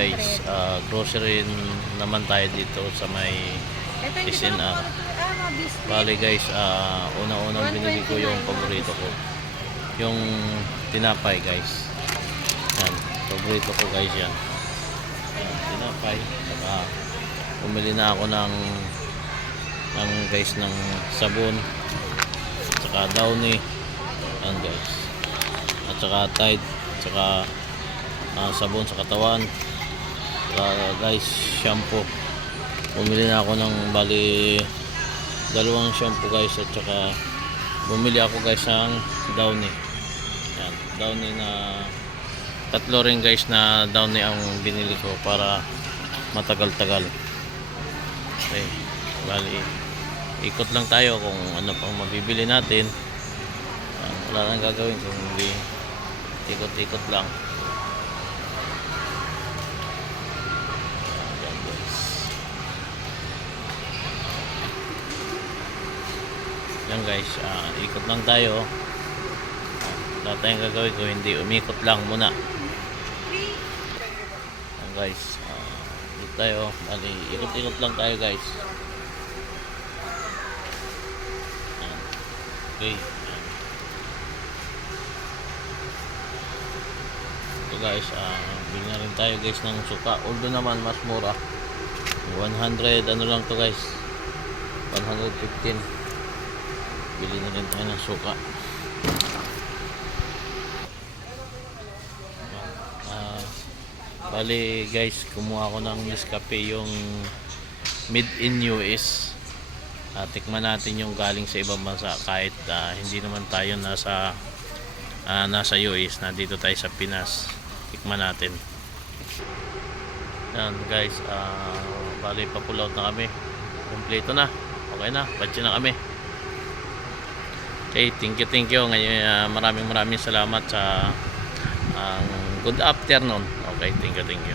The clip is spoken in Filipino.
guys, grocery naman tayo dito sa may SNR. Bali guys, una-unang binili ko yung paborito ko, yung tinapay guys. Yan, paborito ko guys yan. Yan, tinapay. Saka bumili na ako ng guys ng sabon, saka Downy. Yan guys. At saka Tide, saka sabon sa katawan, guys, shampoo. Bumili na ako ng bali dalawang shampoo guys, at saka bumili ako guys ng Downy. Yan, Downy na tatlo rin guys na Downy ang binili ko para matagal-tagal. Okay, bali ikot lang tayo kung ano pang mabibili natin. Wala nang gagawin kung hindi ikot-ikot lang. Yan guys, ikot lang tayo. Wala tayong gagawin kung hindi umikot lang muna. Yan guys, dito tayo. Bali, ikot-ikot lang tayo guys. Yan. Okay. So guys, bili na rin tayo guys ng suka. Although naman mas mura, 100 ano lang to guys, 115. Bili na rin tayo ng suka. Bali guys, kumuha ako ng Nescafe, yung made in US. Tikman natin yung galing sa ibang bansa, kahit hindi naman tayo nasa US, na dito tayo sa Pinas. Tikman natin. Yan guys, bali pa-pull out na kami. Kompleto na. Okay na, batch na kami. Okay, thank you. Ngayon, maraming salamat sa good afternoon. Okay, thank you.